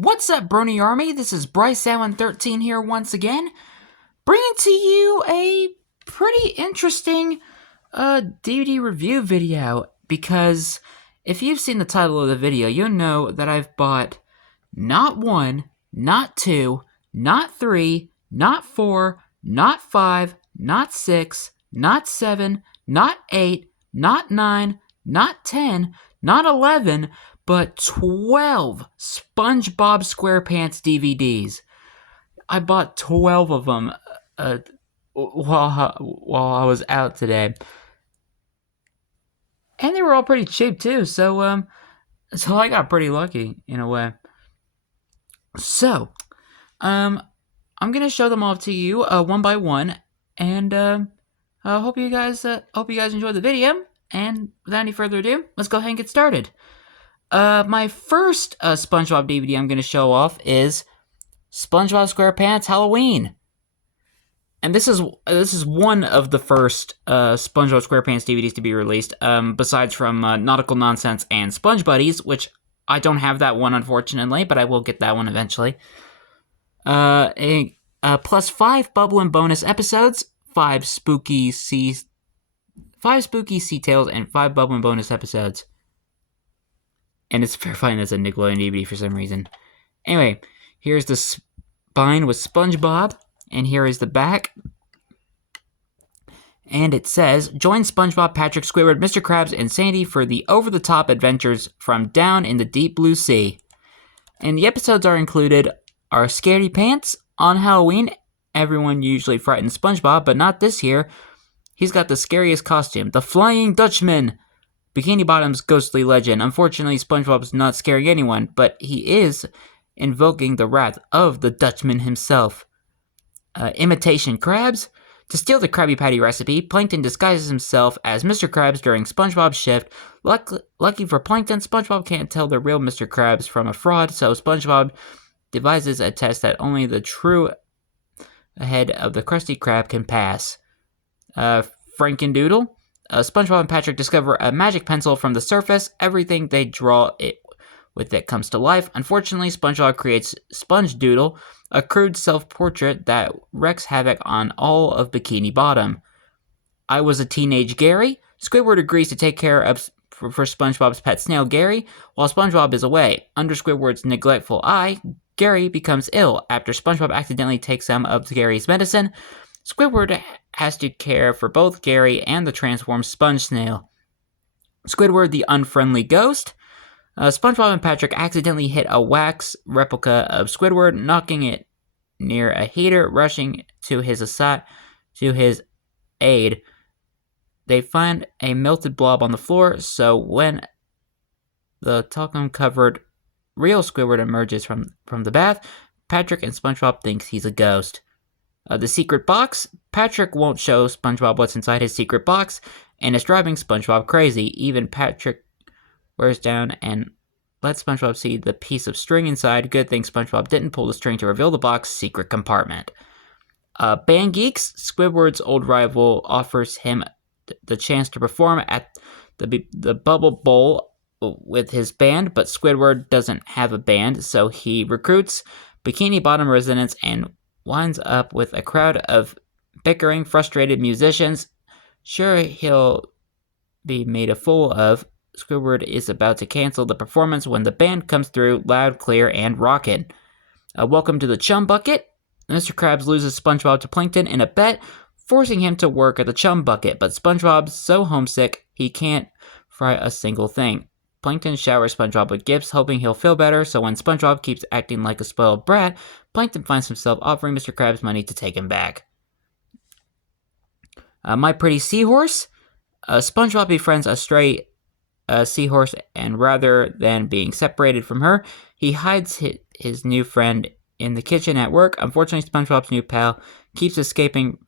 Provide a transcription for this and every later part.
What's up, Brony Army? This is Bryce Allen 13 here once again, bringing to you a pretty interesting DVD review video, because if you've seen the title of the video, you'll know that I've bought not one, not two, not three, not four, not five, not six, not seven, not eight, not nine, not 10, not 11, but 12 Spongebob SquarePants DVDs. I bought 12 of them while I was out today. And they were all pretty cheap too, so I got pretty lucky in a way. So, I'm gonna show them off to you one by one, and I hope you guys enjoy the video. And without any further ado, let's go ahead and get started. My first SpongeBob DVD I'm going to show off is SpongeBob SquarePants Halloween. And this is one of the first SpongeBob SquarePants DVDs to be released, besides from Nautical Nonsense and Sponge Buddies, which I don't have that one, unfortunately, but I will get that one eventually. Plus 5 bubble and bonus episodes, 5 spooky sea tales, and 5 bubble and bonus episodes. And it's verifying that's a Nickelodeon DVD for some reason. Anyway, here's the spine with SpongeBob, and here is the back. And it says, join SpongeBob, Patrick, Squidward, Mr. Krabs, and Sandy for the over-the-top adventures from down in the deep blue sea. And the episodes included are Scaredy Pants. On Halloween, everyone usually frightens SpongeBob, but not this year. He's got the scariest costume, the Flying Dutchman. Bikini Bottom's ghostly legend. Unfortunately, SpongeBob's not scaring anyone, but he is invoking the wrath of the Dutchman himself. Imitation Krabs. To steal the Krabby Patty recipe, Plankton disguises himself as Mr. Krabs during SpongeBob's shift. Lucky for Plankton, SpongeBob can't tell the real Mr. Krabs from a fraud, so SpongeBob devises a test that only the true head of the Krusty Krab can pass. Frankendoodle. SpongeBob and Patrick discover a magic pencil from the surface. Everything they draw with it comes to life. Unfortunately, SpongeBob creates Spongedoodle, a crude self-portrait that wreaks havoc on all of Bikini Bottom. I Was a Teenage Gary. Squidward agrees to take care of for SpongeBob's pet snail Gary while SpongeBob is away. Under Squidward's neglectful eye, Gary becomes ill after SpongeBob accidentally takes some of Gary's medicine. Squidward has to care for both Gary and the transformed sponge snail. Squidward, the unfriendly ghost. SpongeBob and Patrick accidentally hit a wax replica of Squidward, knocking it near a heater. Rushing to his aid, they find a melted blob on the floor, so when the talcum-covered real Squidward emerges from the bath, Patrick and SpongeBob think he's a ghost. The secret box. Patrick won't show SpongeBob what's inside his secret box, and it's driving SpongeBob crazy. Even Patrick wears down and lets SpongeBob see the piece of string inside. Good thing SpongeBob didn't pull the string to reveal the box's secret compartment. Band Geeks. Squidward's old rival offers him the chance to perform at the Bubble Bowl with his band, but Squidward doesn't have a band, so he recruits Bikini Bottom residents and winds up with a crowd of bickering, frustrated musicians. Sure, he'll be made a fool of. Squidward is about to cancel the performance when the band comes through loud, clear, and rockin'. Welcome to the Chum Bucket. Mr. Krabs loses SpongeBob to Plankton in a bet, forcing him to work at the Chum Bucket, but SpongeBob's so homesick he can't fry a single thing. Plankton showers SpongeBob with gifts, hoping he'll feel better, so when SpongeBob keeps acting like a spoiled brat, Plankton finds himself offering Mr. Krabs money to take him back. My Pretty Seahorse. SpongeBob befriends a stray seahorse, and rather than being separated from her, he hides his new friend in the kitchen at work. Unfortunately, SpongeBob's new pal keeps escaping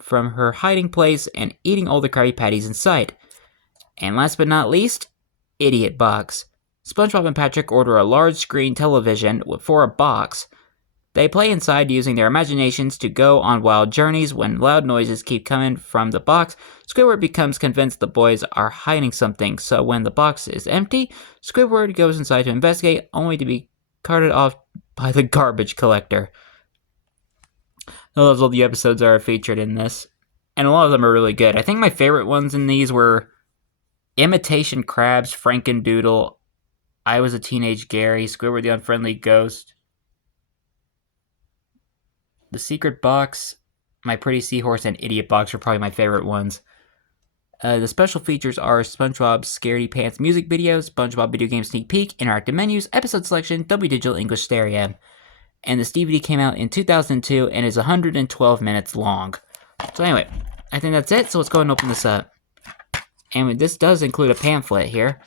from her hiding place and eating all the Krabby Patties in sight. And last but not least, Idiot Box. SpongeBob and Patrick order a large screen television for a box. They play inside using their imaginations to go on wild journeys. When loud noises keep coming from the box, Squidward becomes convinced the boys are hiding something, so when the box is empty, Squidward goes inside to investigate, only to be carted off by the garbage collector. All the episodes are featured in this, and a lot of them are really good. I think my favorite ones in these were Imitation Crabs, Frankendoodle, I Was a Teenage Gary, Squidward the Unfriendly Ghost, The Secret Box, My Pretty Seahorse, and Idiot Box are probably my favorite ones. The special features are SpongeBob SquarePants music videos, SpongeBob video game sneak peek, interactive menus, episode selection, Dolby Digital English stereo. And this DVD came out in 2002 and is 112 minutes long. So anyway, I think that's it, so let's go ahead and open this up. And this does include a pamphlet here,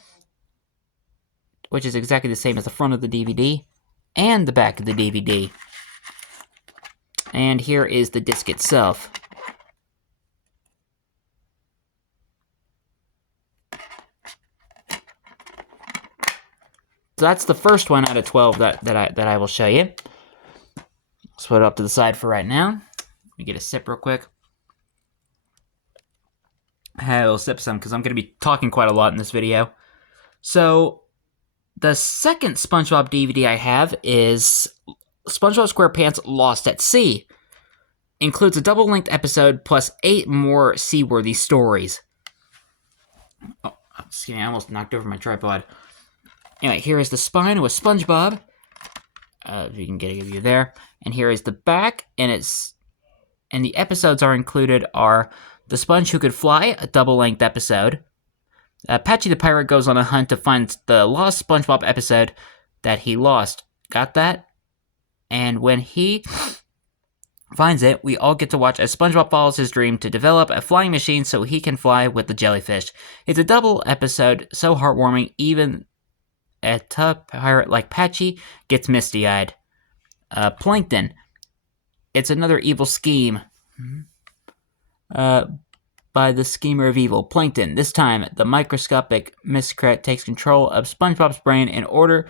which is exactly the same as the front of the DVD and the back of the DVD. And here is the disc itself. So that's the first one out of 12 that I will show you. Let's put it up to the side for right now. Let me get a sip real quick. I'll sip some because I'm going to be talking quite a lot in this video. So, the second SpongeBob DVD I have is SpongeBob SquarePants Lost at Sea. Includes a double-length episode plus 8 more sea-worthy stories. Oh, excuse me, I almost knocked over my tripod. Anyway, here is the spine with SpongeBob. If you can get a view there. And here is the back, and the episodes included are The Sponge Who Could Fly, a double-length episode. Patchy the Pirate goes on a hunt to find the lost SpongeBob episode that he lost. Got that? And when he finds it, we all get to watch as SpongeBob follows his dream to develop a flying machine so he can fly with the jellyfish. It's a double episode, so heartwarming, even a tough pirate like Patchy gets misty-eyed. Plankton. It's another evil scheme by the schemer of evil, Plankton. This time, the microscopic miscreant takes control of SpongeBob's brain in order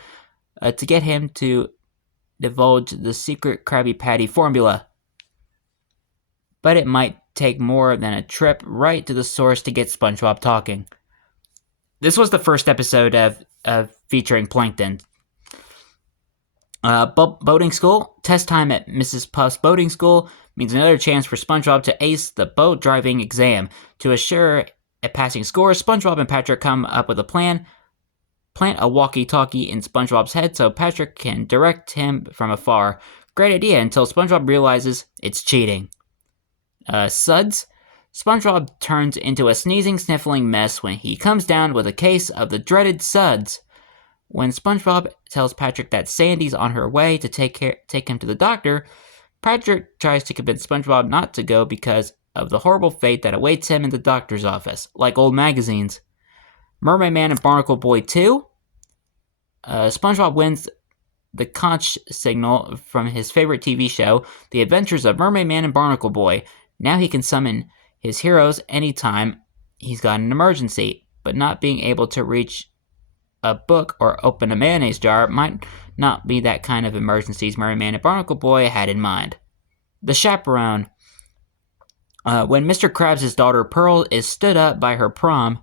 to get him to divulge the secret Krabby Patty formula. But it might take more than a trip right to the source to get SpongeBob talking. This was the first episode of featuring Plankton. Boating school. Test time at Mrs. Puff's boating school means another chance for SpongeBob to ace the boat driving exam. To assure a passing score, SpongeBob and Patrick come up with a plan. Plant a walkie-talkie in SpongeBob's head so Patrick can direct him from afar. Great idea until SpongeBob realizes it's cheating. Suds. SpongeBob turns into a sneezing, sniffling mess when he comes down with a case of the dreaded suds. When SpongeBob tells Patrick that Sandy's on her way to take him to the doctor, Patrick tries to convince SpongeBob not to go because of the horrible fate that awaits him in the doctor's office, like old magazines. Mermaid Man and Barnacle Boy 2. SpongeBob wins the conch signal from his favorite TV show, The Adventures of Mermaid Man and Barnacle Boy. Now he can summon his heroes anytime he's got an emergency, but not being able to reach a book or open a mayonnaise jar might not be that kind of emergencies Mermaid Man and Barnacle Boy had in mind. The Chaperone. When Mr. Krabs' daughter Pearl is stood up by her prom,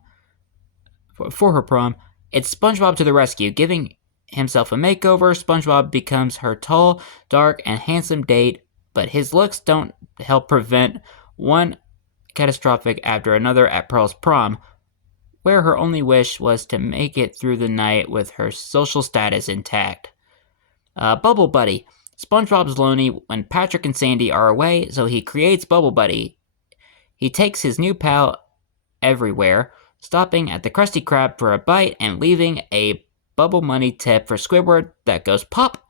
for her prom, it's SpongeBob to the rescue. Giving himself a makeover, SpongeBob becomes her tall, dark, and handsome date, but his looks don't help prevent one catastrophic after another at Pearl's prom, where her only wish was to make it through the night with her social status intact. Bubble Buddy. SpongeBob's lonely when Patrick and Sandy are away, so he creates Bubble Buddy. He takes his new pal everywhere, stopping at the Krusty Krab for a bite and leaving a Bubble Money tip for Squidward that goes pop,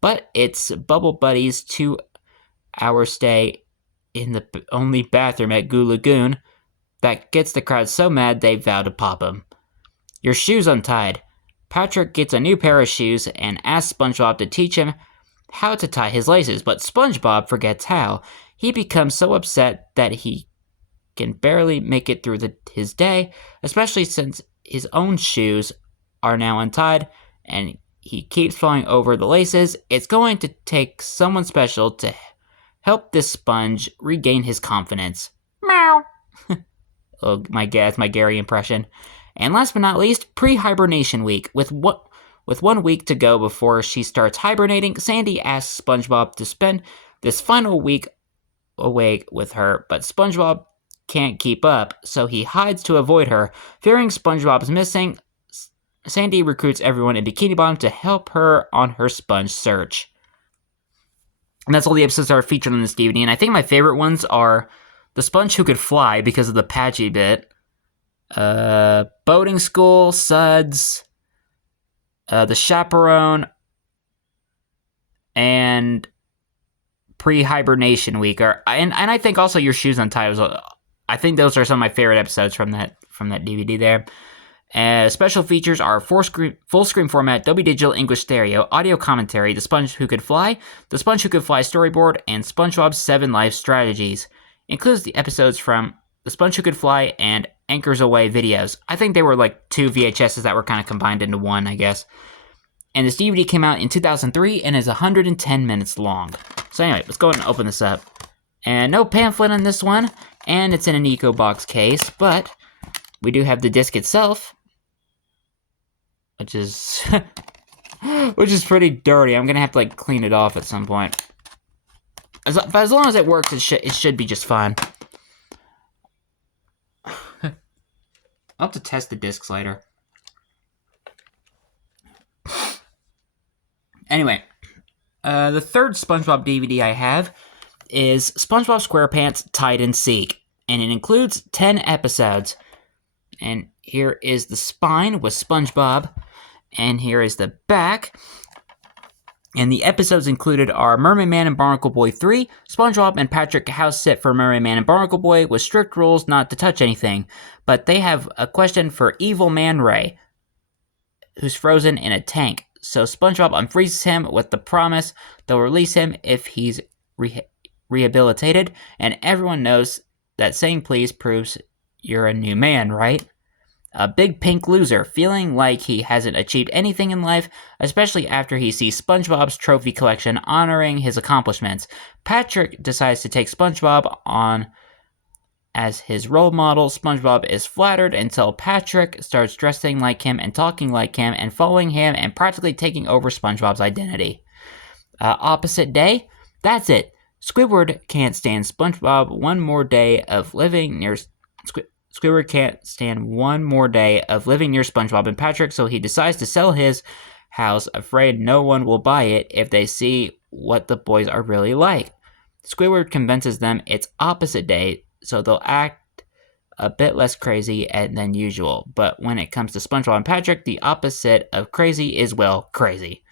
but it's Bubble Buddy's 2-hour stay in the only bathroom at Goo Lagoon that gets the crowd so mad they vow to pop him. Your shoes untied. Patrick gets a new pair of shoes and asks SpongeBob to teach him how to tie his laces, but SpongeBob forgets how. He becomes so upset that he can barely make it through his day, especially since his own shoes are now untied and he keeps falling over the laces. It's going to take someone special to help this sponge regain his confidence. Meow. Oh, that's my Gary impression. And last but not least, pre-hibernation week. With With 1 week to go before she starts hibernating, Sandy asks SpongeBob to spend this final week awake with her, but SpongeBob can't keep up, so he hides to avoid her. Fearing SpongeBob's missing, Sandy recruits everyone in Bikini Bottom to help her on her sponge search. And that's all the episodes that are featured on this DVD, and I think my favorite ones are The Sponge Who Could Fly, because of the patchy bit, Boating School, Suds, The Chaperone, and Pre-Hibernation Week. And I think also Your Shoes Untied. I think those are some of my favorite episodes from that DVD there. Special features are full screen format, Dolby Digital English Stereo, audio commentary, The Sponge Who Could Fly, The Sponge Who Could Fly storyboard, and SpongeBob's 7 Life Strategies. Includes the episodes from The Sponge Who Could Fly and Anchors Away videos. I think they were like 2 VHSs that were kind of combined into one, I guess. And this DVD came out in 2003 and is 110 minutes long. So anyway, let's go ahead and open this up. And no pamphlet on this one, and it's in an Eco Box case, but we do have the disc itself, which is pretty dirty. I'm gonna have to like clean it off at some point. But as long as it works, it should be just fine. I'll have to test the discs later. Anyway, the third SpongeBob DVD I have is SpongeBob SquarePants Hide and Seek, and it includes 10 episodes. And here is the spine with SpongeBob, and here is the back. And the episodes included are Mermaid Man and Barnacle Boy 3, SpongeBob and Patrick house sit for Mermaid Man and Barnacle Boy with strict rules not to touch anything. But they have a question for Evil Man Ray, who's frozen in a tank. So SpongeBob unfreezes him with the promise they'll release him if he's rehabilitated. And everyone knows that saying please proves you're a new man, right? A big pink loser, feeling like he hasn't achieved anything in life, especially after he sees SpongeBob's trophy collection honoring his accomplishments. Patrick decides to take SpongeBob on as his role model. SpongeBob is flattered until Patrick starts dressing like him and talking like him and following him and practically taking over SpongeBob's identity. Opposite day? That's it. Squidward can't stand SpongeBob one more day of living near... Squidward can't stand one more day of living near SpongeBob and Patrick, so he decides to sell his house, afraid no one will buy it if they see what the boys are really like. Squidward convinces them it's opposite day, so they'll act a bit less crazy than usual. But when it comes to SpongeBob and Patrick, the opposite of crazy is, well, crazy.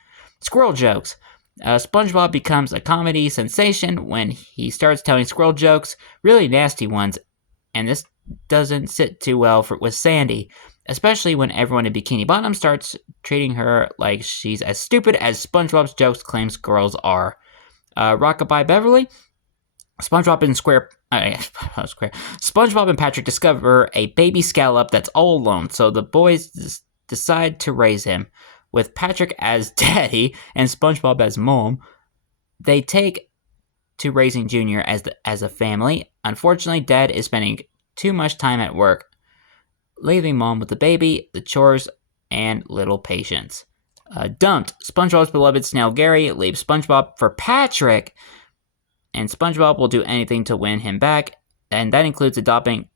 Squirrel jokes. SpongeBob becomes a comedy sensation when he starts telling squirrel jokes, really nasty ones, and this doesn't sit too well with Sandy, especially when everyone in Bikini Bottom starts treating her like she's as stupid as SpongeBob's jokes claims girls are. Rockabye Beverly, SpongeBob and Patrick discover a baby scallop that's all alone, so the boys decide to raise him. With Patrick as daddy and SpongeBob as mom, they take to raising Junior as a family. Unfortunately, Dad is spending too much time at work, leaving Mom with the baby, the chores, and little patience. Dumped. SpongeBob's beloved snail Gary leaves SpongeBob for Patrick, and SpongeBob will do anything to win him back, and that includes adopting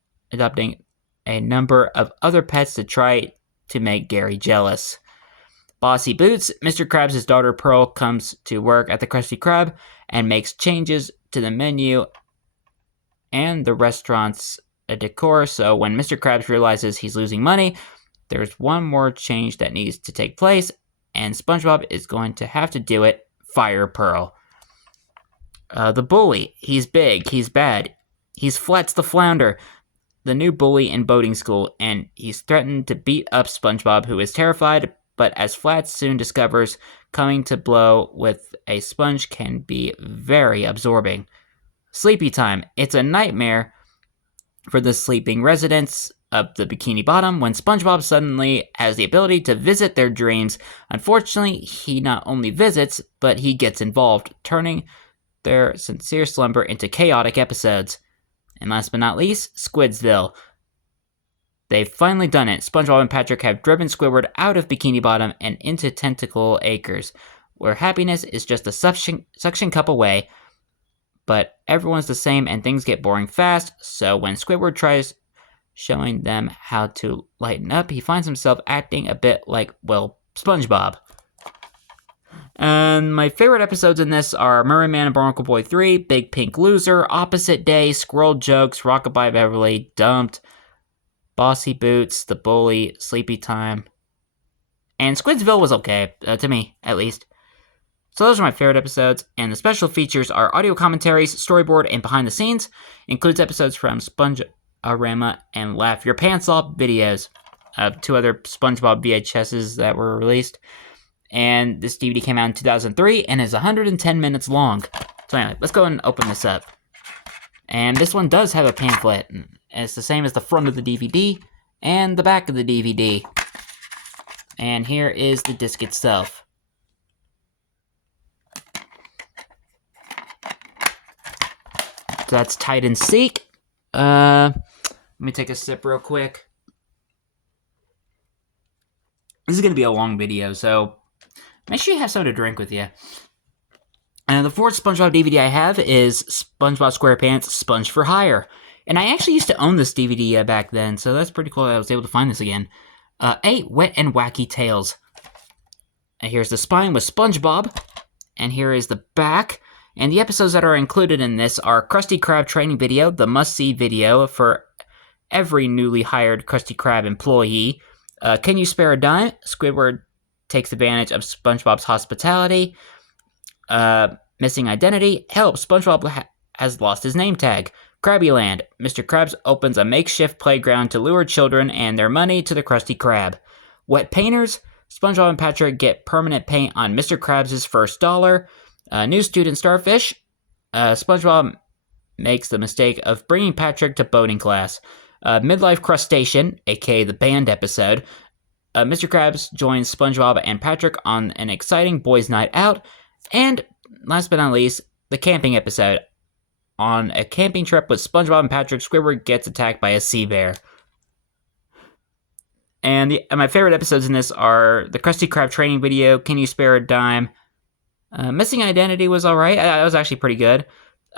a number of other pets to try to make Gary jealous. Bossy Boots. Mr. Krabs' daughter Pearl comes to work at the Krusty Krab and makes changes to the menu and the restaurant's decor, so when Mr. Krabs realizes he's losing money, there's one more change that needs to take place, and SpongeBob is going to have to do it. Fire Pearl. The bully. He's big, he's bad. He's Flats the Flounder, the new bully in boating school, and he's threatened to beat up SpongeBob, who is terrified, but as Flats soon discovers, coming to blow with a sponge can be very absorbing. Sleepy time. It's a nightmare for the sleeping residents of the Bikini Bottom when SpongeBob suddenly has the ability to visit their dreams. Unfortunately, he not only visits, but he gets involved, turning their sincere slumber into chaotic episodes. And last but not least, Squidsville. They've finally done it. SpongeBob and Patrick have driven Squidward out of Bikini Bottom and into Tentacle Acres, where happiness is just a suction cup away. But everyone's the same and things get boring fast, so when Squidward tries showing them how to lighten up, he finds himself acting a bit like, well, SpongeBob. And my favorite episodes in this are Mermaid Man and Barnacle Boy 3, Big Pink Loser, Opposite Day, Squirrel Jokes, Rockabye Beverly, Dumped, Bossy Boots, The Bully, Sleepy Time, and Squidsville was okay, to me, at least. So those are my favorite episodes, and the special features are audio commentaries, storyboard, and behind the scenes. Includes episodes from Sponge-A-Rama and Laugh Your Pants Off videos. 2 other SpongeBob VHSs that were released. And this DVD came out in 2003 and is 110 minutes long. So anyway, let's go and open this up. And this one does have a pamphlet. And it's the same as the front of the DVD and the back of the DVD. And here is the disc itself. So that's Tide and Seek. Let me take a sip real quick. This is going to be a long video, so make sure you have something to drink with you. And the fourth SpongeBob DVD I have is SpongeBob SquarePants Sponge for Hire. And I actually used to own this DVD back then, so that's pretty cool that I was able to find this again. 8 Wet and Wacky Tales. And here's the spine with SpongeBob. And here is the back. And the episodes that are included in this are Krusty Krab training video, the must-see video for every newly hired Krusty Krab employee. Can You Spare a Dime? Squidward takes advantage of SpongeBob's hospitality. Missing Identity. Help, SpongeBob has lost his name tag. Krabby Land. Mr. Krabs opens a makeshift playground to lure children and their money to the Krusty Krab. Wet Painters. SpongeBob and Patrick get permanent paint on Mr. Krabs' first dollar. New Student Starfish. SpongeBob makes the mistake of bringing Patrick to boating class. Midlife Crustacean, aka the band episode. Mr. Krabs joins SpongeBob and Patrick on an exciting boys' night out. And last but not least, the camping episode. On a camping trip with SpongeBob and Patrick, Squidward gets attacked by a sea bear. And my favorite episodes in this are the Krusty Krab training video, Can You Spare a Dime? Missing Identity was alright. That was actually pretty good.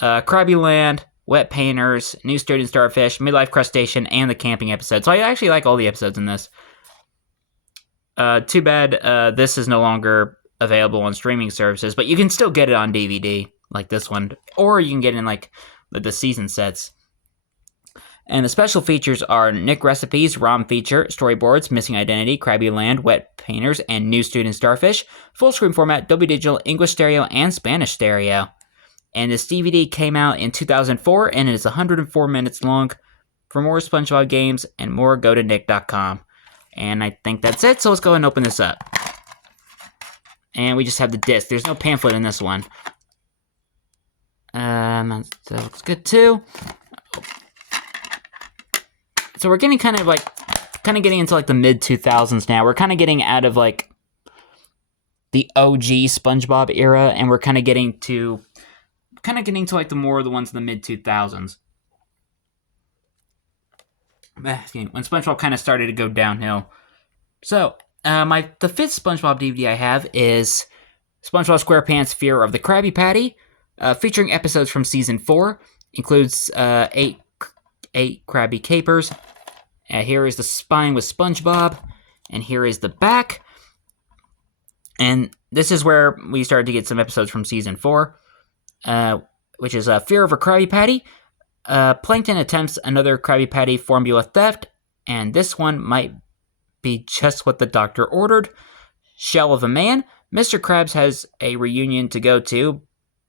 Krabby Land, Wet Painters, New Student Starfish, Midlife Crustacean, and the camping episode. So I actually like all the episodes in this. Too bad this is no longer available on streaming services, but you can still get it on DVD, like this one. Or you can get it in like the season sets. And the special features are Nick Recipes, ROM feature, storyboards, Missing Identity, Krabby Land, Wet Painters, and New Student Starfish. Full screen format, Dolby Digital, English stereo, and Spanish stereo. And this DVD came out in 2004 and it is 104 minutes long. For more SpongeBob games and more, go to nick.com. And I think that's it, so let's go ahead and open this up. And we just have the disc. There's no pamphlet in this one. That looks good too. So we're getting kind of getting into like the mid-2000s now. We're kind of getting out of like the OG SpongeBob era, and we're kind of getting to like the more of the ones in the mid-2000s. When SpongeBob kind of started to go downhill. So, the fifth SpongeBob DVD I have is SpongeBob SquarePants Fear of the Krabby Patty, featuring episodes from Season 4. Includes 8 Krabby Capers. Here is the spine with SpongeBob, and here is the back. And this is where we started to get some episodes from Season 4, which is Fear of a Krabby Patty. Plankton attempts another Krabby Patty formula theft, and this one might be just what the doctor ordered. Shell of a Man. Mr. Krabs has a reunion to go to,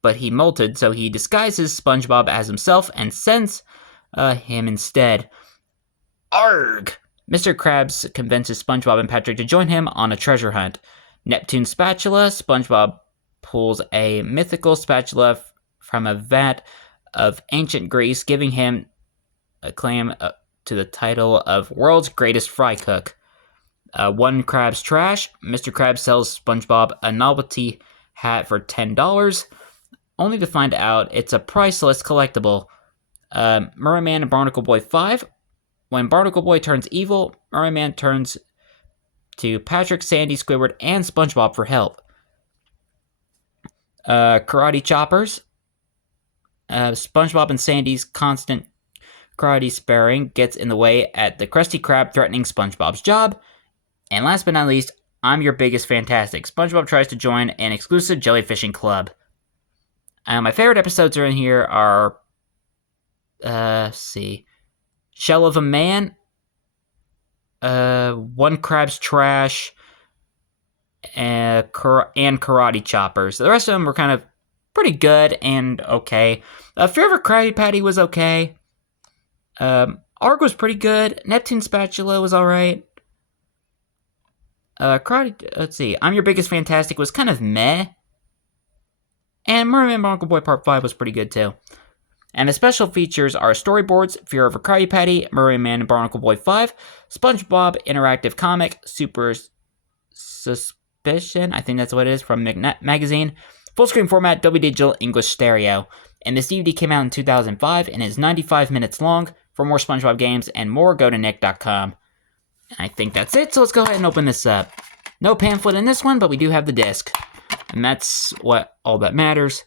but he molted, so he disguises SpongeBob as himself and sends him instead. Arg! Mr. Krabs convinces SpongeBob and Patrick to join him on a treasure hunt. Neptune Spatula. SpongeBob pulls a mythical spatula from a vat of ancient Greece, giving him a claim to the title of World's Greatest Fry Cook. One Krabs Trash. Mr. Krabs sells SpongeBob a novelty hat for $10, only to find out it's a priceless collectible. Mermaid Man and Barnacle Boy 5. When Barnacle Boy turns evil, Mermaid Man turns to Patrick, Sandy, Squidward, and SpongeBob for help. Karate choppers. SpongeBob and Sandy's constant karate sparring gets in the way at the Krusty Krab threatening SpongeBob's job. And last but not least, I'm Your Biggest Fantastic. SpongeBob tries to join an exclusive jellyfishing club. My favorite episodes are in here are, let's see, Shell of a Man, One Crab's Trash, and Karate Choppers. The rest of them were kind of pretty good and okay. Fear of a Krabby Patty was okay. Arg was pretty good. Neptune Spatula was alright. Let's see. I'm Your Biggest Fantastic was kind of meh. And Mermaid and Barnacle Boy Part 5 was pretty good too. And the special features are storyboards, Fear of a Krabby Patty, Mermaid Man and Barnacle Boy 5, SpongeBob Interactive Comic, Super Suspicion, I think that's what it is, from McNutt Magazine, full screen format, Dolby Digital, English stereo. And this DVD came out in 2005 and is 95 minutes long. For more SpongeBob games and more, go to nick.com. I think that's it, so let's go ahead and open this up. No pamphlet in this one, but we do have the disc. And that's all that matters.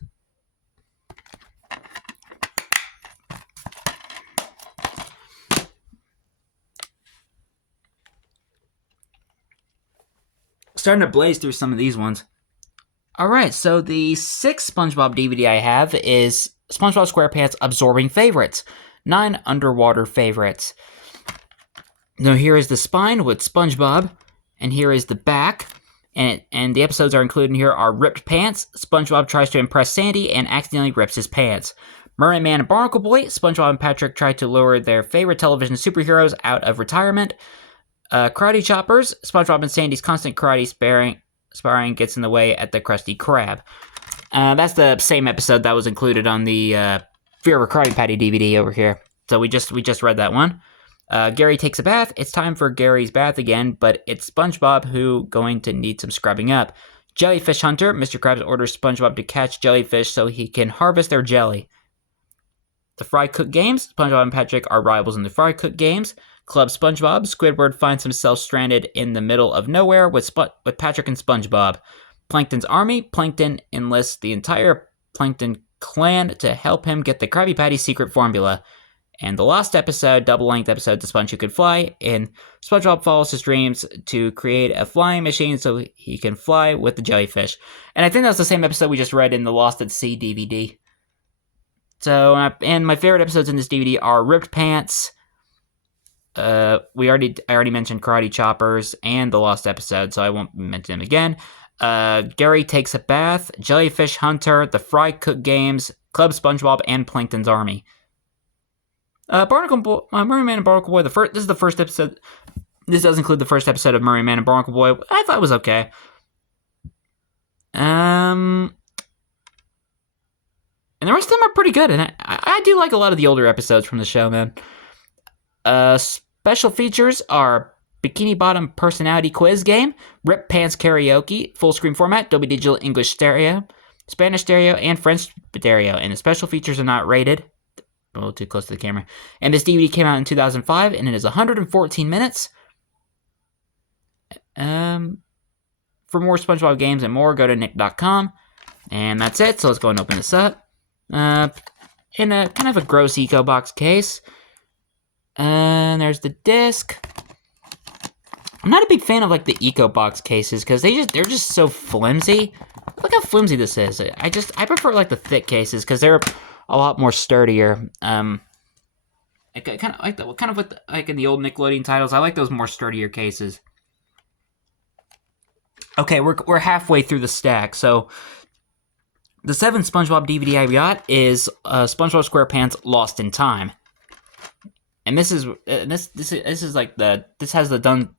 Starting to blaze through some of these ones. Alright, so the 6th SpongeBob DVD I have is SpongeBob SquarePants Absorbing Favorites. 9 underwater favorites. Now here is the spine with SpongeBob, and here is the back. And the episodes are included in here are Ripped Pants, SpongeBob tries to impress Sandy and accidentally rips his pants. Mermaid Man and Barnacle Boy, SpongeBob and Patrick try to lure their favorite television superheroes out of retirement. Karate Choppers, SpongeBob and Sandy's constant karate sparring gets in the way at the Krusty Krab. That's the same episode that was included on the Fear of a Krabby Patty DVD over here. So we just read that one. Gary takes a bath. It's time for Gary's bath again, but it's SpongeBob who going to need some scrubbing up. Jellyfish Hunter, Mr. Krabs orders SpongeBob to catch jellyfish so he can harvest their jelly. The Fry Cook Games, SpongeBob and Patrick are rivals in the Fry Cook Games. Club SpongeBob, Squidward finds himself stranded in the middle of nowhere with Patrick and SpongeBob. Plankton's Army, Plankton enlists the entire Plankton clan to help him get the Krabby Patty secret formula. And the Lost episode, double-length episode, The Sponge Who Could Fly, and SpongeBob follows his dreams to create a flying machine so he can fly with the jellyfish. And I think that's the same episode we just read in the Lost at Sea DVD. So, and my favorite episodes in this DVD are Ripped Pants. I already mentioned Karate Choppers and the Lost episode, so I won't mention them again. Gary Takes a Bath, Jellyfish Hunter, The Fry Cook Games, Club SpongeBob, and Plankton's Army. Barnacle Boy, Mermaid Man and Barnacle Boy. This is the first episode. This does include the first episode of Mermaid Man and Barnacle Boy. I thought it was okay. And the rest of them are pretty good, and I do like a lot of the older episodes from the show, man. Special features are Bikini Bottom Personality Quiz Game, Rip Pants Karaoke, full screen format, Dolby Digital English Stereo, Spanish Stereo, and French Stereo, and the special features are not rated. A little too close to the camera. And this DVD came out in 2005, and it is 114 minutes. For more SpongeBob games and more, go to nick.com. And that's it, so let's go and open this up. In a kind of a gross Eco Box case. And there's the disc. I'm not a big fan of like the Eco Box cases because they're just so flimsy. Look how flimsy this is. I prefer like the thick cases because they're a lot more sturdier. I kind of like like in the old Nickelodeon titles. I like those more sturdier cases. Okay, we're halfway through the stack. So the 7th SpongeBob DVD I got is SpongeBob SquarePants Lost in Time. And this has the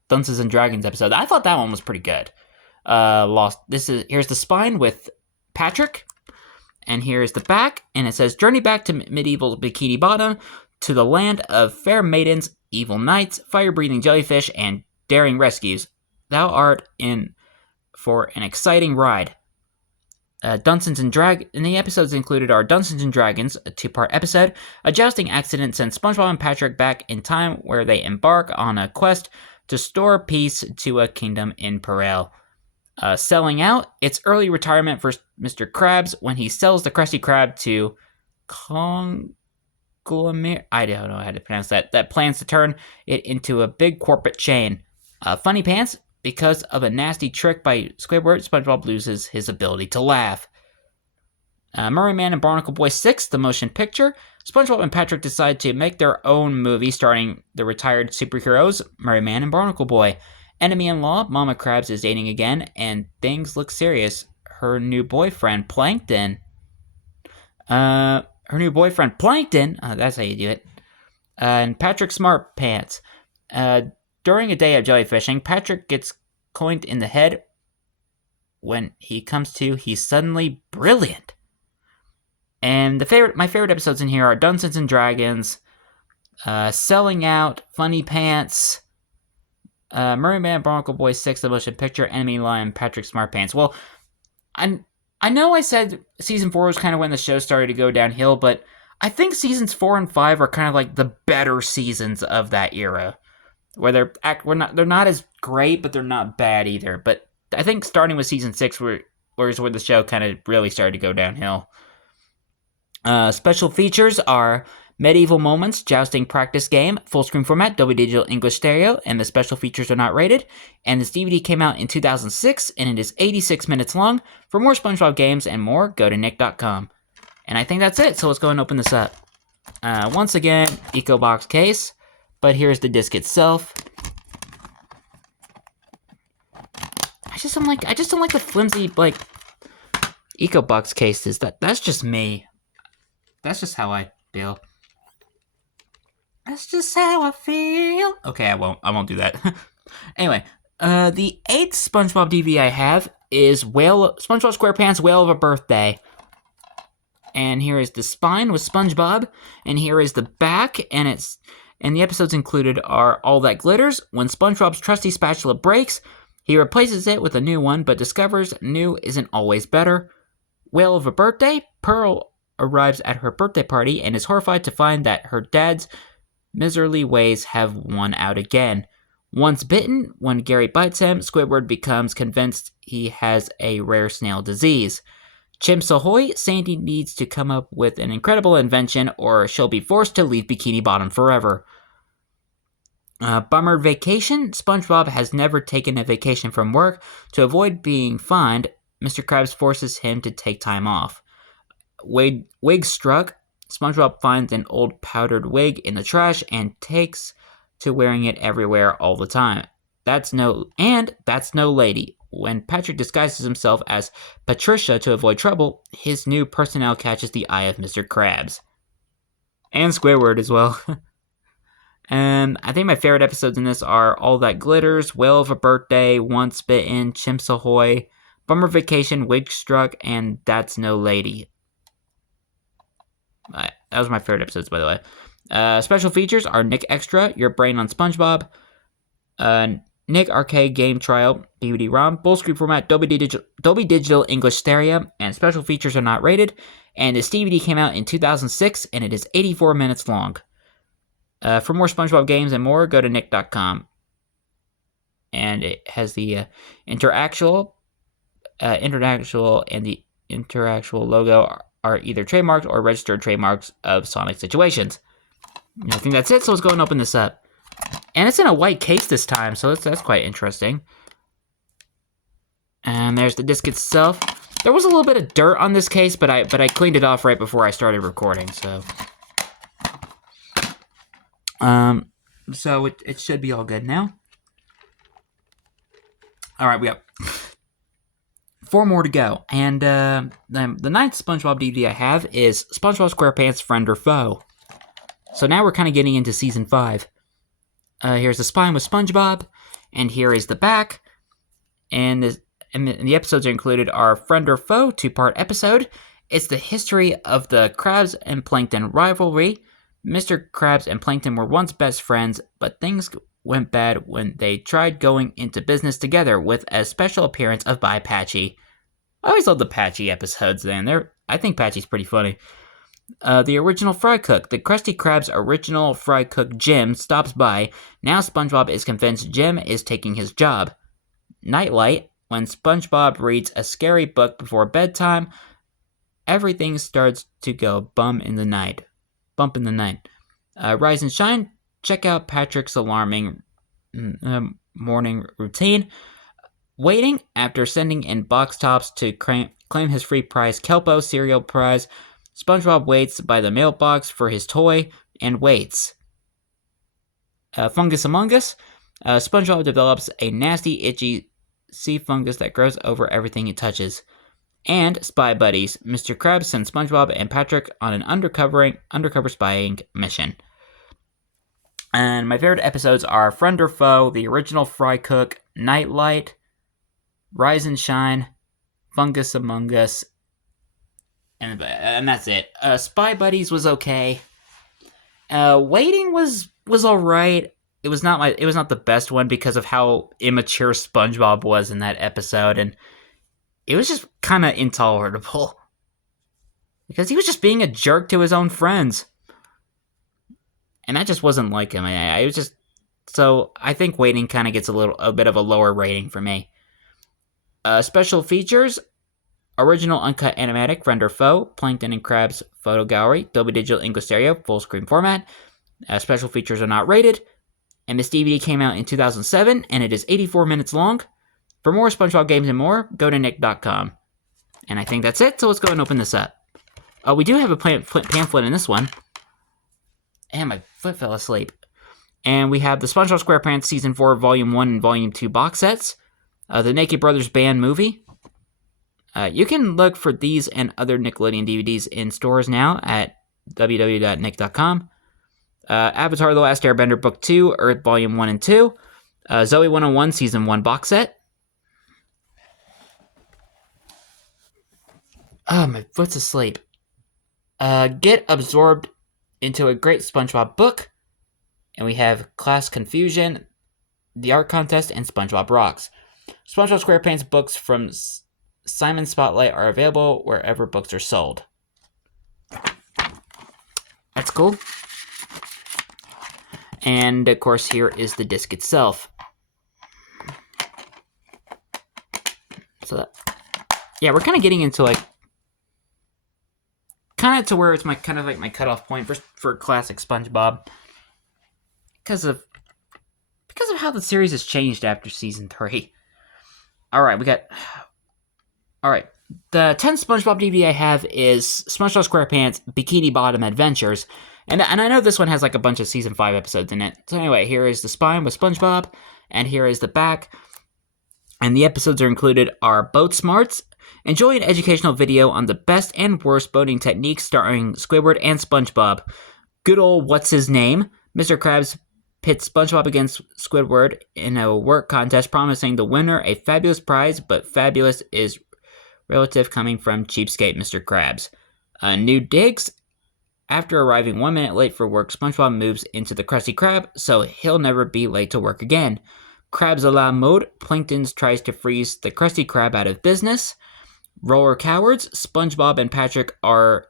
Dunces and Dragons episode. I thought that one was pretty good. Here's the spine with Patrick, and here's the back, and it says journey back to medieval Bikini Bottom, to the land of fair maidens, evil knights, fire-breathing jellyfish, and daring rescues. Thou art in for an exciting ride. And the episodes included our Dungeons and Dragons, a 2-part episode. A jousting accident sends SpongeBob and Patrick back in time, where they embark on a quest to store peace to a kingdom in Peril. Selling out, it's early retirement for Mr. Krabs when he sells the Krusty Krab to Conglomerate, I don't know how to pronounce that plans to turn it into a big corporate chain. Funny Pants, because of a nasty trick by Squidward, SpongeBob loses his ability to laugh. Merry Man and Barnacle Boy 6, the motion picture. SpongeBob and Patrick decide to make their own movie starring the retired superheroes, Merry Man and Barnacle Boy. Enemy-in-law, Mama Krabs is dating again, and things look serious. Her new boyfriend, Plankton. That's how you do it. And Patrick Smart Pants. During a day of jellyfishing, Patrick gets coined in the head. When he comes to, he's suddenly brilliant. And my favorite episodes in here are Dungeons and Dragons, Selling Out, Funny Pants, Merry Man, Barnacle Boy 6, the motion picture, Enemy Lion, Patrick Smart Pants. Well, I know I said season 4 was kind of when the show started to go downhill, but I think seasons 4 and 5 are kind of like the better seasons of that era, where they're not as great, but they're not bad either. But I think starting with season 6 where the show kind of really started to go downhill. Special features are Medieval Moments, Jousting Practice Game, full screen format, Dolby Digital English Stereo, and the special features are not rated. And this DVD came out in 2006, and it is 86 minutes long. For more SpongeBob games and more, go to nick.com. And I think that's it, so let's go and open this up. Once again, EcoBox case, but here's the disc itself. I just don't like the flimsy, EcoBox cases. That's just me. That's just how I feel. That's just how I feel. Okay, I won't do that. Anyway, the 8th SpongeBob DVD I have is SpongeBob SquarePants Whale of a Birthday. And here is the spine with SpongeBob, and here is the back, and the episodes included are All That Glitters. When SpongeBob's trusty spatula breaks, he replaces it with a new one, but discovers new isn't always better. Whale of a Birthday, Pearl arrives at her birthday party and is horrified to find that her dad's miserly ways have won out again. Once bitten, when Gary bites him, Squidward becomes convinced he has a rare snail disease. Chimps ahoy, Sandy needs to come up with an incredible invention or she'll be forced to leave Bikini Bottom forever. Bummer Vacation, SpongeBob has never taken a vacation from work. To avoid being fined, Mr. Krabs forces him to take time off. Wig Struck, SpongeBob finds an old powdered wig in the trash and takes to wearing it everywhere all the time. That's no lady. When Patrick disguises himself as Patricia to avoid trouble, his new personnel catches the eye of Mr. Krabs. And Squidward as well. And I think my favorite episodes in this are All That Glitters, Whale of a Birthday, Once Bitten, Chimps Ahoy, Bummer Vacation, Wig Struck, and That's No Lady. That was my favorite episodes, by the way. Special features are Nick Extra, Your Brain on SpongeBob, Nick Arcade Game Trial, DVD-ROM, full screen format, Dolby Digital English Stereo, and special features are not rated. And this DVD came out in 2006, and it is 84 minutes long. For more SpongeBob games and more, go to nick.com. And it has the interactual and the interactual logo are either trademarked or registered trademarks of Sonic Situations. And I think that's it, so let's go and open this up. And it's in a white case this time, so that's quite interesting. And there's the disc itself. There was a little bit of dirt on this case, but I cleaned it off right before I started recording, so. So it should be all good now. All right, we got 4 more to go. And the 9th SpongeBob DVD I have is SpongeBob SquarePants Friend or Foe. So now we're kind of getting into season 5. Here's the spine with SpongeBob, and here is the back. And the episodes are included are Friend or Foe, 2-part episode. It's the history of the Krabs and Plankton rivalry. Mr. Krabs and Plankton were once best friends, but things went bad when they tried going into business together with a special appearance of Patchy. I always love the Patchy episodes, then. I think Patchy's pretty funny. The original fry cook. The Krusty Krab's original fry cook, Jim, stops by. Now SpongeBob is convinced Jim is taking his job. Nightlight. When SpongeBob reads a scary book before bedtime, everything starts to go bump in the night. Rise and shine. Check out Patrick's alarming morning routine. Waiting. After sending in box tops to claim his free prize, Kelpo cereal prize, SpongeBob waits by the mailbox for his toy and waits. Fungus Among Us. SpongeBob develops a nasty, itchy sea fungus that grows over everything it touches. And Spy Buddies. Mr. Krabs sends SpongeBob and Patrick on an undercover spying mission. And my favorite episodes are Friend or Foe, The Original Fry Cook, Nightlight, Rise and Shine, Fungus Among Us, and that's it. Spy Buddies was okay. Waiting was alright. It was not the best one because of how immature SpongeBob was in that episode, and it was just kind of intolerable because he was just being a jerk to his own friends, and that just wasn't like him. So I think Waiting kind of gets a bit of a lower rating for me. Special features: original uncut animatic, Friend or Foe, Plankton and Krabs photo gallery, Dolby Digital English Stereo, full screen format. Special features are not rated. And this DVD came out in 2007, and it is 84 minutes long. For more SpongeBob games and more, go to nick.com. And I think that's it, so let's go and open this up. We do have a pamphlet in this one. And my foot fell asleep. And we have the SpongeBob SquarePants Season 4, Volume 1 and Volume 2 box sets. The Naked Brothers Band movie. You can look for these and other Nickelodeon DVDs in stores now at www.nick.com. Avatar The Last Airbender Book 2, Earth Volume 1 and 2. Zoe 101 Season 1 box set. Oh, my foot's asleep. Get absorbed into a great SpongeBob book. And we have Class Confusion, The Art Contest, and SpongeBob Rocks. SpongeBob SquarePants books from Simon Spotlight are available wherever books are sold. That's cool. And, of course, here is the disc itself. So, yeah, we're kind of getting into, kind of to where it's my cutoff point for classic SpongeBob. Because of how the series has changed after Season 3. Alright, the 10th SpongeBob DVD I have is SpongeBob SquarePants Bikini Bottom Adventures. And I know this one has a bunch of Season 5 episodes in it. So anyway, here is the spine with SpongeBob, and here is the back. And the episodes included are Boat Smarts. Enjoy an educational video on the best and worst boating techniques starring Squidward and SpongeBob. Good old What's His Name? Mr. Krabs pits SpongeBob against Squidward in a work contest, promising the winner a fabulous prize, but fabulous is relative coming from cheapskate Mr. Krabs. New digs. After arriving 1 minute late for work, SpongeBob moves into the Krusty Krab, so he'll never be late to work again. Krabs a la mode. Plankton tries to freeze the Krusty Krab out of business. Roller cowards. SpongeBob and Patrick are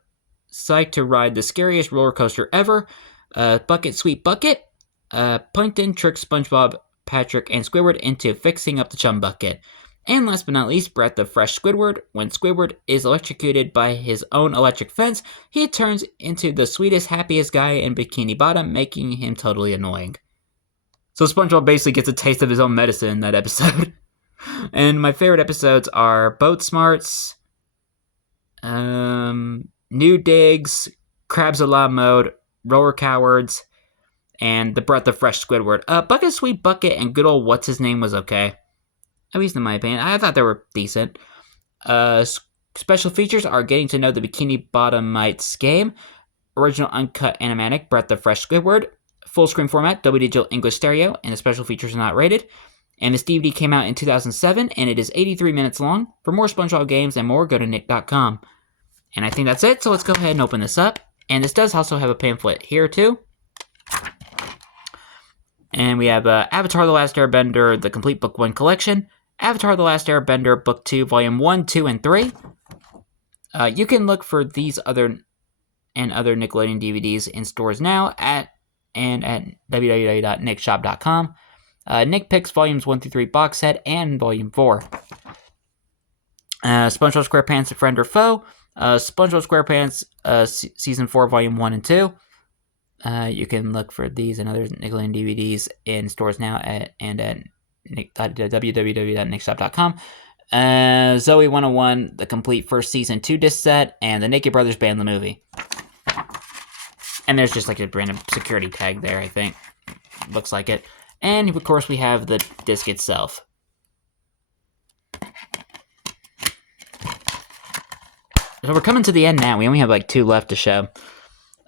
psyched to ride the scariest roller coaster ever. Bucket Sweet Bucket. Plankton tricks SpongeBob, Patrick, and Squidward into fixing up the chum bucket. And last but not least, Breath of Fresh Squidward. When Squidward is electrocuted by his own electric fence, he turns into the sweetest, happiest guy in Bikini Bottom, making him totally annoying. So SpongeBob basically gets a taste of his own medicine in that episode. And my favorite episodes are Boat Smarts, New Digs, Krabs a la Mode, Roller Cowards, and the Breath of Fresh Squidward. Bucket Sweet Bucket and good old What's His Name was okay. At least in my opinion. I thought they were decent. Special features are getting to know the Bikini Bottomites game. Original uncut animatic, Breath of Fresh Squidward. Full screen format, Dolby Digital English Stereo, and the special features are not rated. And this DVD came out in 2007, and it is 83 minutes long. For more SpongeBob games and more, go to nick.com. And I think that's it, so let's go ahead and open this up. And this does also have a pamphlet here, too. And we have Avatar The Last Airbender, the complete Book 1 collection. Avatar: The Last Airbender, Book 2, Volume 1, 2, and 3. You can look for these other Nickelodeon DVDs in stores now at www.nickshop.com. Nick Picks Volumes 1 through 3 box set and Volume 4. SpongeBob SquarePants, Friend or Foe. SpongeBob SquarePants Season 4, Volume 1 and 2. You can look for these and other Nickelodeon DVDs in stores now at www.nickshop.com. Zoe 101, the complete first season 2 disc set, and the Naked Brothers Band the movie. And there's just like a random security tag there, I think. Looks like it. And of course we have the disc itself. So we're coming to the end now. We only have like 2 left to show.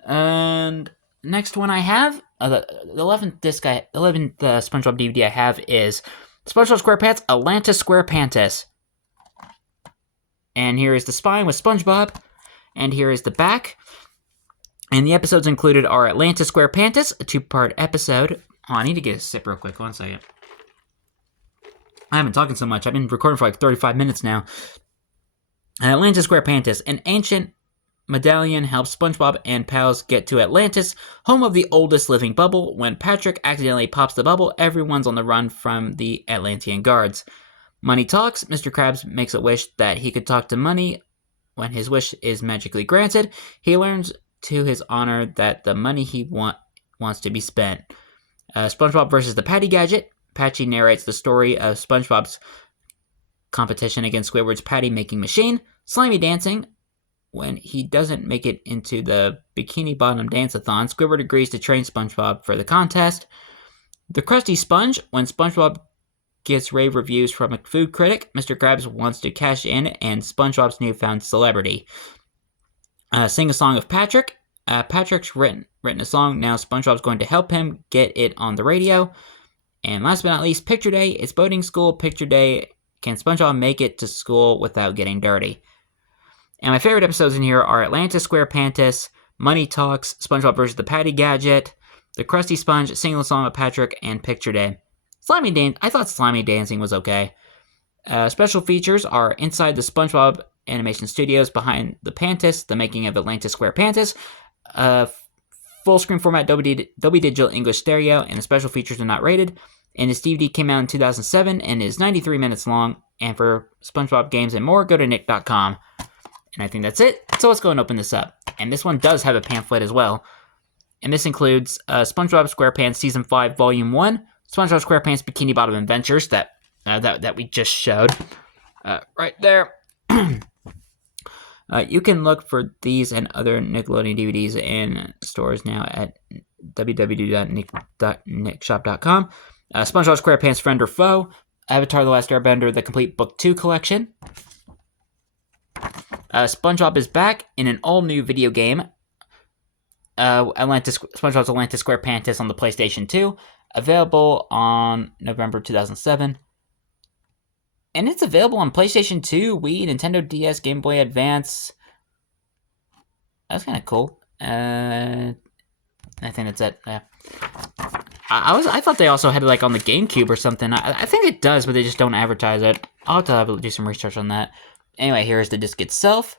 And next one I have, the 11th SpongeBob DVD I have is SpongeBob SquarePants Atlantis SquarePantis. And here is the spine with SpongeBob. And here is the back. And the episodes included are Atlantis SquarePantis, a 2-part episode. Oh, I need to get a sip real quick. 1 second. I haven't been talking so much. I've been recording for like 35 minutes now. Atlantis SquarePantis, an ancient medallion helps SpongeBob and pals get to Atlantis, home of the oldest living bubble. When Patrick accidentally pops the bubble, everyone's on the run from the Atlantean guards. Money talks. Mr. Krabs makes a wish that he could talk to money. When his wish is magically granted, he learns to his honor that the money he wants to be spent. SpongeBob versus the Patty Gadget. Patchy narrates the story of SpongeBob's competition against Squidward's patty making machine. Slimy dancing. When he doesn't make it into the Bikini Bottom Dance-a-thon, Squidward agrees to train SpongeBob for the contest. The Krusty Sponge. When SpongeBob gets rave reviews from a food critic, Mr. Krabs wants to cash in and SpongeBob's newfound celebrity. Sing a Song of Patrick. Patrick's written a song. Now SpongeBob's going to help him get it on the radio. And last but not least, Picture Day. It's boating school picture day. Can SpongeBob make it to school without getting dirty? And my favorite episodes in here are Atlantis SquarePantis, Money Talks, SpongeBob vs. the Patty Gadget, The Krusty Sponge, Sing a Song of Patrick, and Picture Day. I thought Slimy Dancing was okay. Special features are inside the SpongeBob Animation Studios, behind the Pantis, the making of Atlantis SquarePantis, full screen format Dolby Digital English Stereo, and the special features are not rated. And this DVD came out in 2007 and is 93 minutes long. And for SpongeBob games and more, go to nick.com. And I think that's it. So let's go and open this up. And this one does have a pamphlet as well. And this includes SpongeBob SquarePants Season 5, Volume 1, SpongeBob SquarePants Bikini Bottom Adventures that we just showed right there. You can look for these and other Nickelodeon DVDs in stores now at www.nickshop.com. SpongeBob SquarePants Friend or Foe, Avatar: The Last Airbender, the complete Book 2 collection. SpongeBob is back in an all-new video game. SpongeBob's Atlantis SquarePantis on the PlayStation 2, available on November 2007. And it's available on PlayStation 2, Wii, Nintendo DS, Game Boy Advance. That's kind of cool. I think that's it. Yeah. I thought they also had it like on the GameCube or something. I think it does, but they just don't advertise it. I'll have to do some research on that. Anyway, here's the disc itself.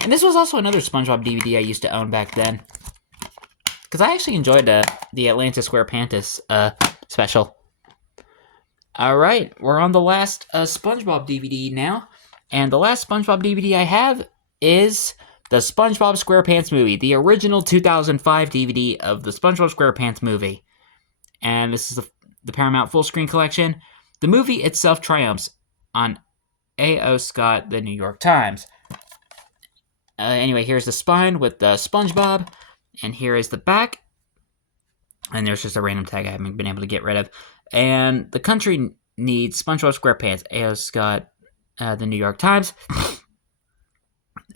And this was also another SpongeBob DVD I used to own back then. Because I actually enjoyed the Atlantis SquarePantis special. Alright, we're on the last SpongeBob DVD now. And the last SpongeBob DVD I have is the SpongeBob SquarePants movie. The original 2005 DVD of the SpongeBob SquarePants movie. And this is the Paramount full screen collection. The movie itself triumphs on A.O. Scott, the New York Times. Anyway, here's the spine with the SpongeBob. And here is the back. And there's just a random tag I haven't been able to get rid of. And the country needs SpongeBob SquarePants, A.O. Scott, the New York Times.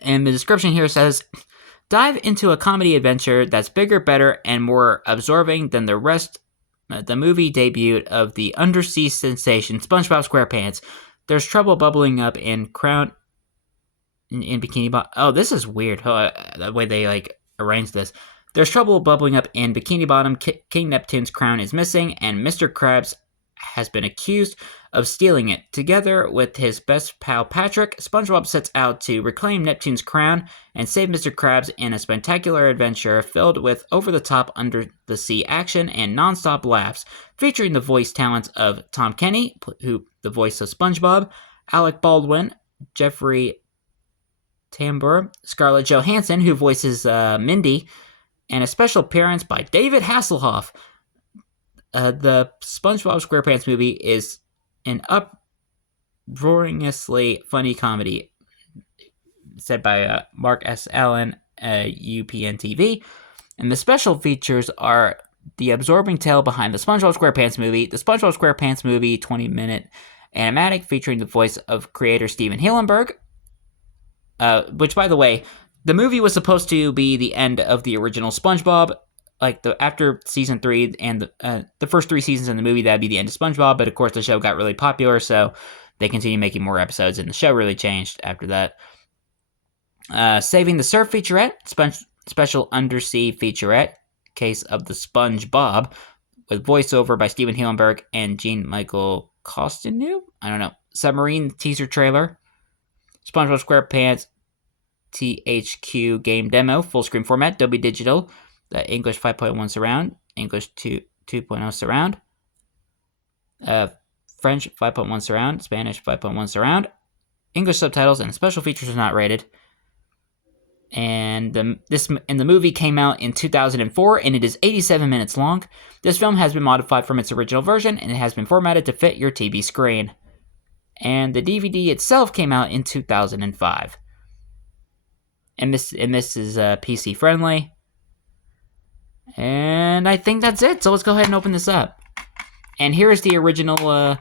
And the description here says, dive into a comedy adventure that's bigger, better, and more absorbing than the rest. The movie debut of the undersea sensation SpongeBob SquarePants. There's trouble bubbling up in Bikini Bottom. Oh, this is weird. The way they arranged this. There's trouble bubbling up in Bikini Bottom. King Neptune's crown is missing, and Mr. Krabs has been accused of stealing it. Together with his best pal Patrick, SpongeBob sets out to reclaim Neptune's crown and save Mr. Krabs in a spectacular adventure filled with over-the-top under-the-sea action and non-stop laughs, featuring the voice talents of Tom Kenny, who the voice of SpongeBob, Alec Baldwin, Jeffrey Tambor, Scarlett Johansson, who voices Mindy, and a special appearance by David Hasselhoff. The SpongeBob SquarePants movie is an uproariously funny comedy, said by Mark S. Allen, UPN TV, and the special features are the absorbing tale behind the SpongeBob SquarePants movie, the SpongeBob SquarePants movie 20-minute animatic featuring the voice of creator Steven Hillenburg, which, by the way, the movie was supposed to be the end of the original SpongeBob. After season 3 and the first 3 seasons in the movie, that'd be the end of SpongeBob. But of course, the show got really popular, so they continued making more episodes, and the show really changed after that. Saving the Surf featurette, special undersea featurette, case of the SpongeBob, with voiceover by Steven Hillenburg and Jean-Michael Costineau. I don't know. Submarine teaser trailer. SpongeBob SquarePants THQ game demo, full screen format, Dolby Digital. English 5.1 surround, English 2.0 surround, French 5.1 surround, Spanish 5.1 surround, English subtitles, and special features are not rated. And the movie came out in 2004, and it is 87 minutes long. This film has been modified from its original version, and it has been formatted to fit your TV screen. And the DVD itself came out in 2005. And this is PC friendly. And I think that's it, so let's go ahead and open this up. And here is the original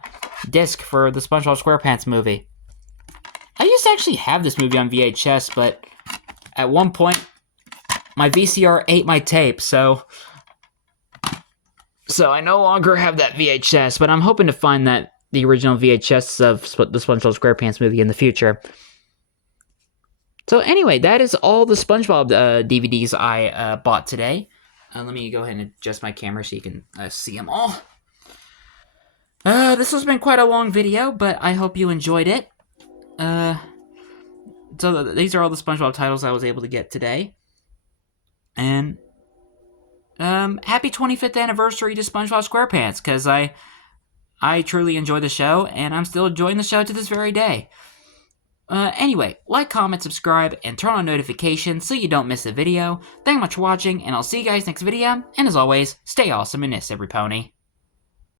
disc for the SpongeBob SquarePants movie. I used to actually have this movie on VHS, but at one point, my VCR ate my tape, so I no longer have that VHS, but I'm hoping to find the original VHS of the SpongeBob SquarePants movie in the future. So anyway, that is all the SpongeBob DVDs I bought today. Let me go ahead and adjust my camera so you can see them all. This has been quite a long video, but I hope you enjoyed it. So these are all the SpongeBob titles I was able to get today. And happy 25th anniversary to SpongeBob SquarePants, because I truly enjoy the show, and I'm still enjoying the show to this very day. Anyway, like, comment, subscribe, and turn on notifications so you don't miss a video. Thank you much for watching, and I'll see you guys next video, and as always, stay awesome and miss every pony.